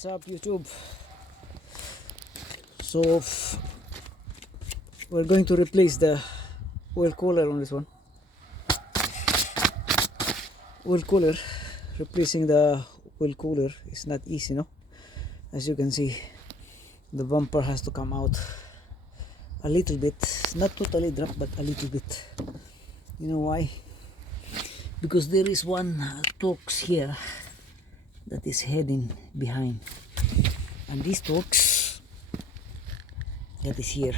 What's up, YouTube? So we're going to replace the oil cooler on this one. Oil cooler, replacing the oil cooler is not easy, no? As you can see, the bumper has to come out a little bit, not totally drop, but a little bit. You know why? Because there is one torx here that is heading behind, and this torx that is here,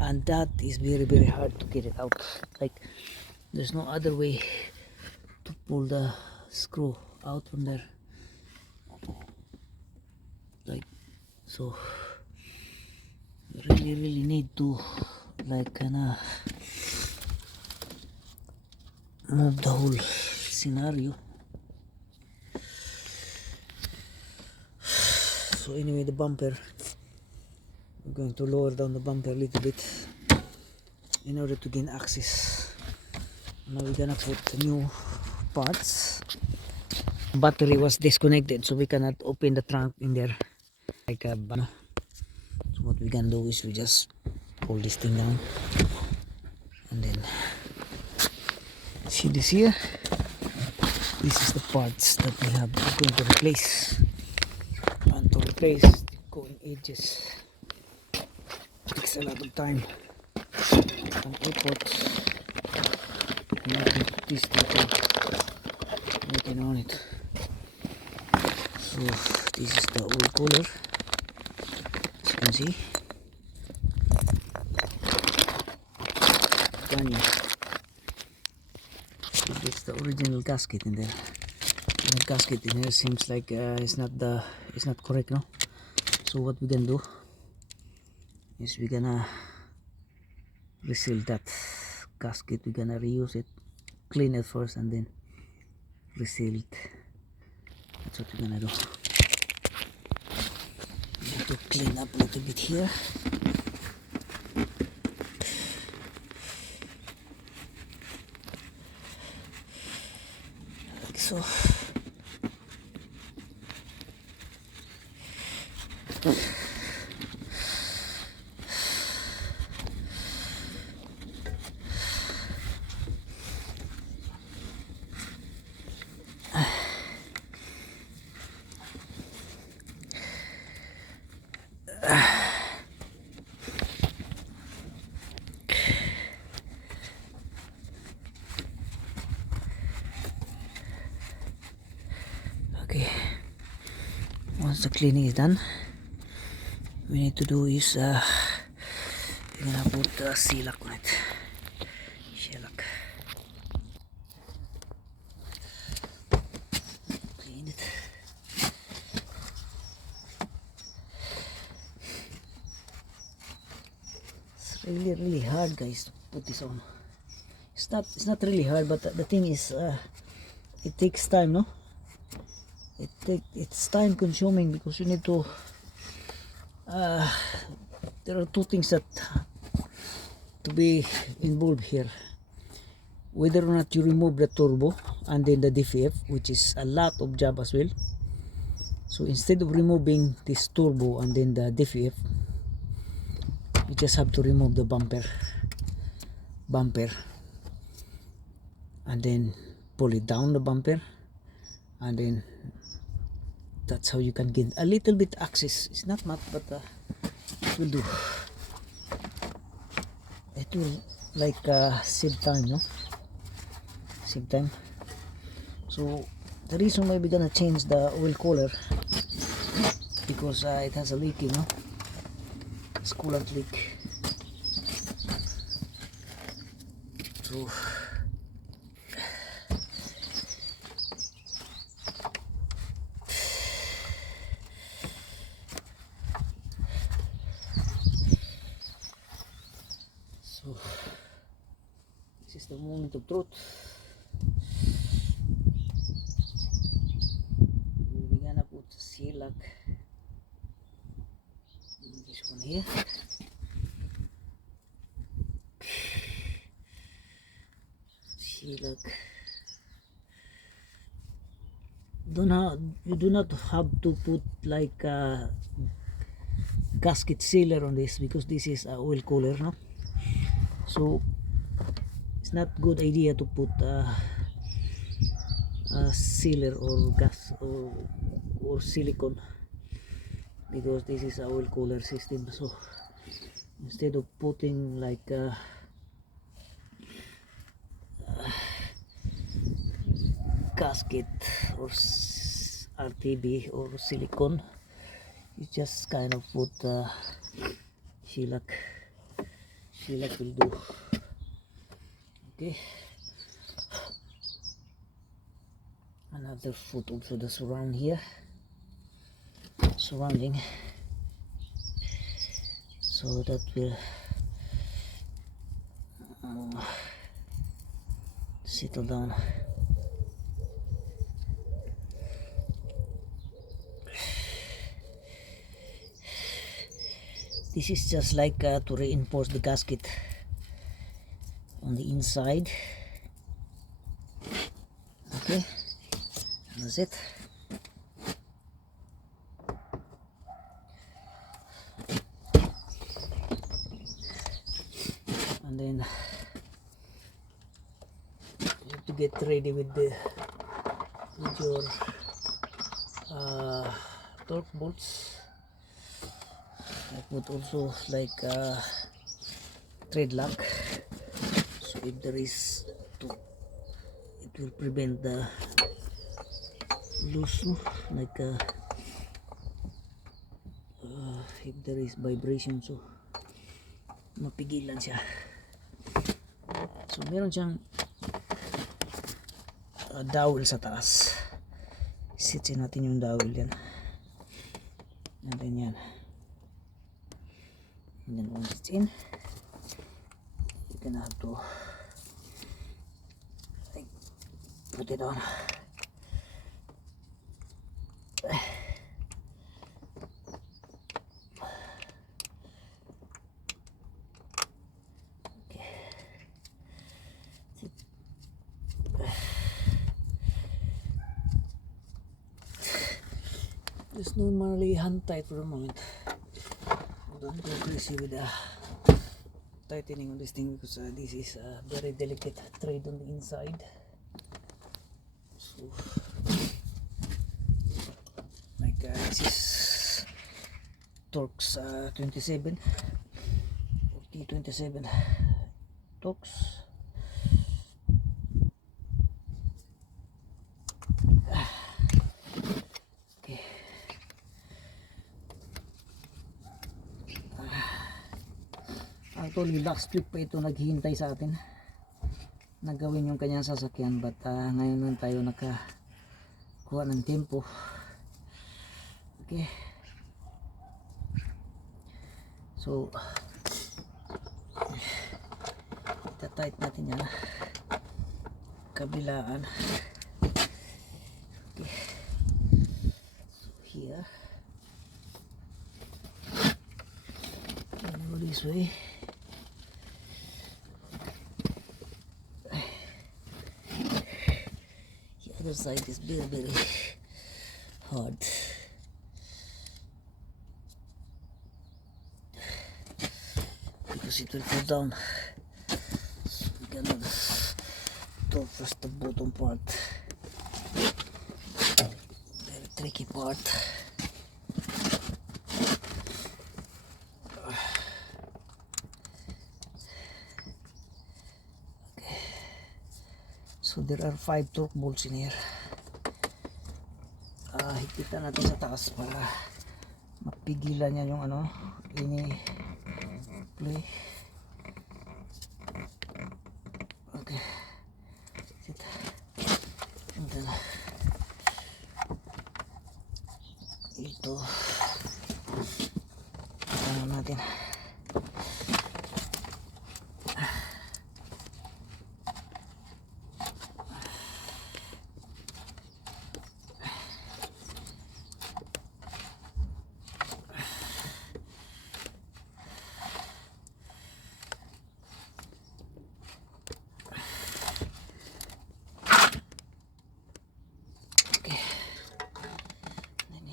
and that is very hard to get it out. Like, there's no other way to pull the screw out from there, like so. You really need to like kinda move the whole scenario. So anyway, the bumper, we're going to lower down the bumper a little bit in order to gain access. Now we're gonna put new parts. Battery was disconnected, so we cannot open the trunk in there like a banana. So what we can do is we just pull this thing down, and then see this here. This is the parts that we have going to replace, and to replace the going edges takes a lot of time and effort. This thing working on it. So this is the oil cooler, as you can see. It's the original gasket in there. And the gasket in here seems like it's not correct, no? So what we can do is we're gonna reseal that gasket. We're gonna reuse it, clean it first, and then reseal it. That's what we're gonna do. We need to clean up a little bit here. Like so. Okay, once the cleaning is done, we need to do is we're gonna put shellac on it. Shellac. Clean it. It's really hard, guys, to put this on. It's not really hard, but the thing is it takes time, no? It's time consuming, because you need to there are two things that to be involved here: whether or not you remove the turbo and then the DFF, which is a lot of job as well. So instead of removing this turbo and then the DFF, you just have to remove the bumper and then pull it down the bumper, and then that's how you can gain a little bit access. It's not much, but it will do. It will like save time, no? Save time. So the reason why we're gonna change the oil cooler, because it has a leak, you know. It's coolant leak. So this is the moment of truth. We're gonna put shellac in this one here. Shellac you do not have to put like a gasket sealer on this, because this is a oil cooler, no? So it's not good idea to put a sealer or gas or silicone, because this is a oil cooler system. So instead of putting like gasket or RTB or silicone, you just kind of put shellac will do. Okay, another foot also the surrounding, so that will settle down. This is just like to reinforce the gasket on the inside. Okay, that's it. And then you have to get ready with your torque bolts. I put also like thread lock, so if there is it will prevent the loose, like if there is vibration, so mapigilan siya. So meron siyang dowel sa taas. Sitsin natin yung dowel yan, and then yan, and then once it's in, you're gonna have to like put it on. Just normally hand tight for a moment. Don't go crazy with the tightening on this thing, because this is a very delicate thread on the inside. So like this is Torx 27 or T27 Torx. Actually last week pa ito naghihintay sa atin na gawin yung kanyang sasakyan, but ngayon lang tayo nakakuha ng tempo. Okay, so itatight natin yan kabilaan. Okay, so here and go this way. The other side is very hard. Because it will fall down. So we gonna do first the bottom part. Very tricky part. Okay. So there are 5 torque bolts in here. Higpitan natin sa taas para mapigilan niya yung ini play. Okay, sit. And then ito natin.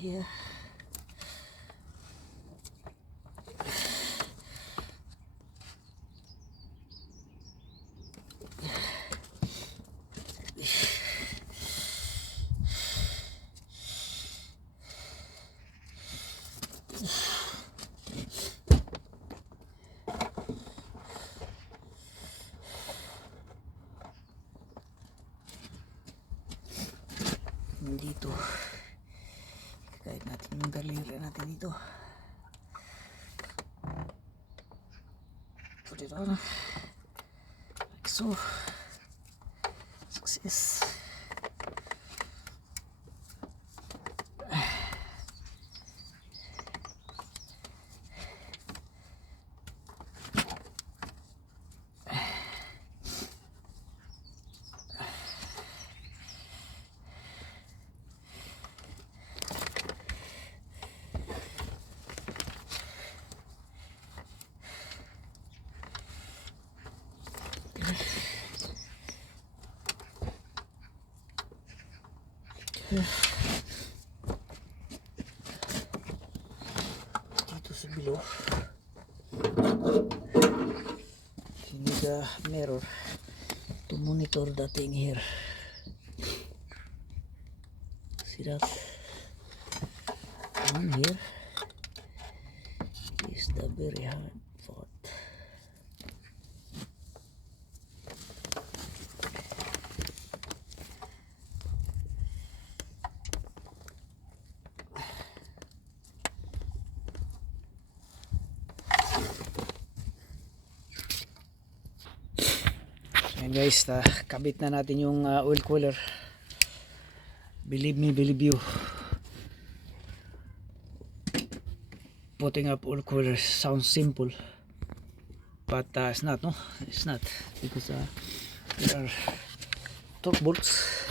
here. Dito kahit natin yung daliri natin dito, put it on like so. Success. Dito sa below, you need a mirror to monitor the thing here. See that one here is the very hard part. Ayan guys, kabit na natin yung oil cooler. Believe me, believe you, putting up oil cooler sounds simple, but it's not, no? It's not, because there are torque bolts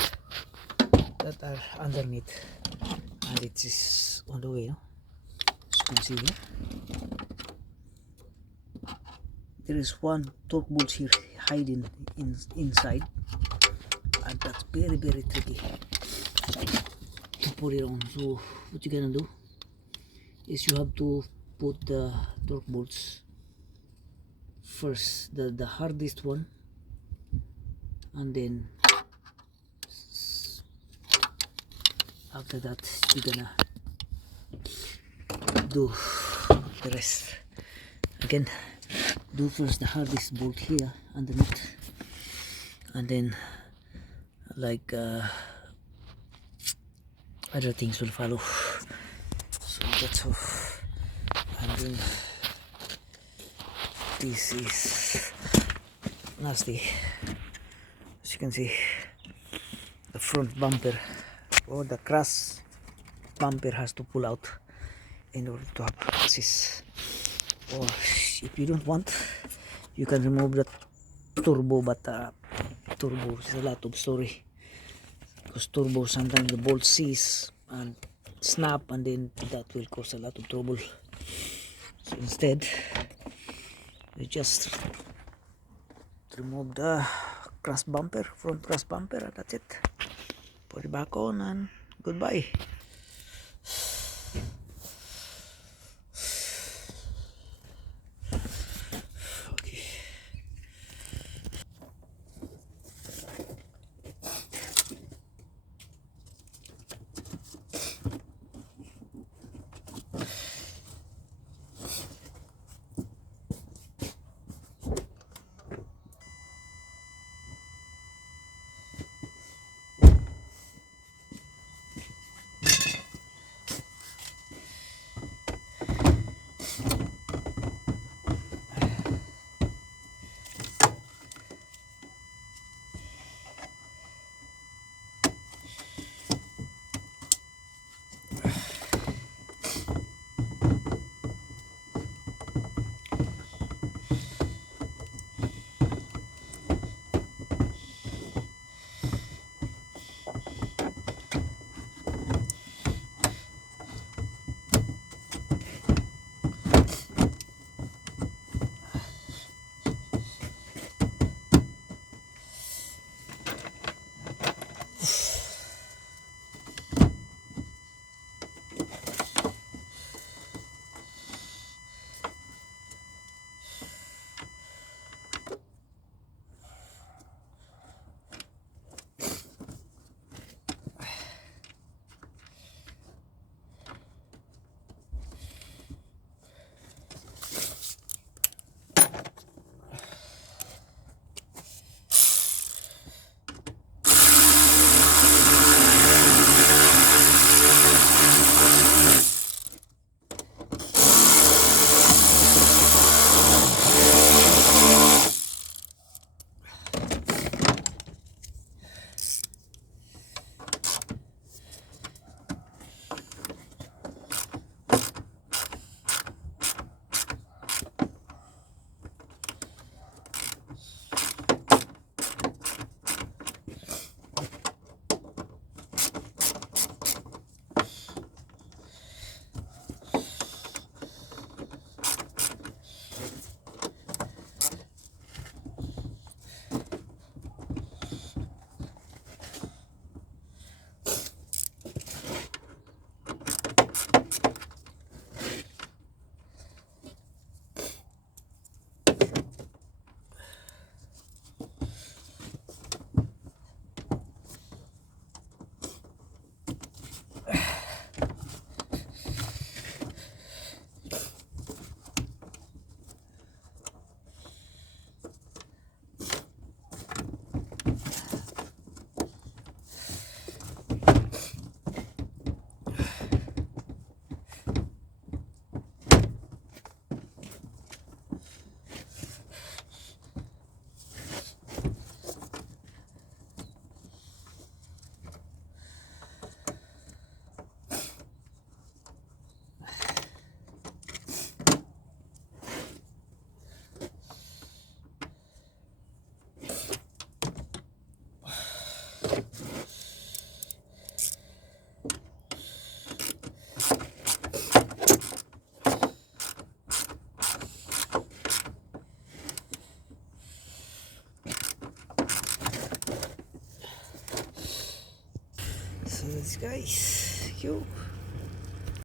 that are underneath, and it is on the way, no? As you can see here, there is one torque bolt here hiding inside, and that's very tricky to put it on. So what you gonna do is you have to put the torque bolts first, the hardest one, and then after that you're gonna do the rest. Again, do first the hardest bolt here underneath, and then like other things will follow. So that's how. And then this is nasty, as you can see. The front bumper or the cross bumper has to pull out in order to have assist. Or if you don't want, you can remove the turbo, but turbo is a lot of story, because turbo sometimes the bolt seize and snap, and then that will cause a lot of trouble. So instead, you just remove the cross bumper, front cross bumper, and that's it. Put it back on and goodbye. guys. Yo.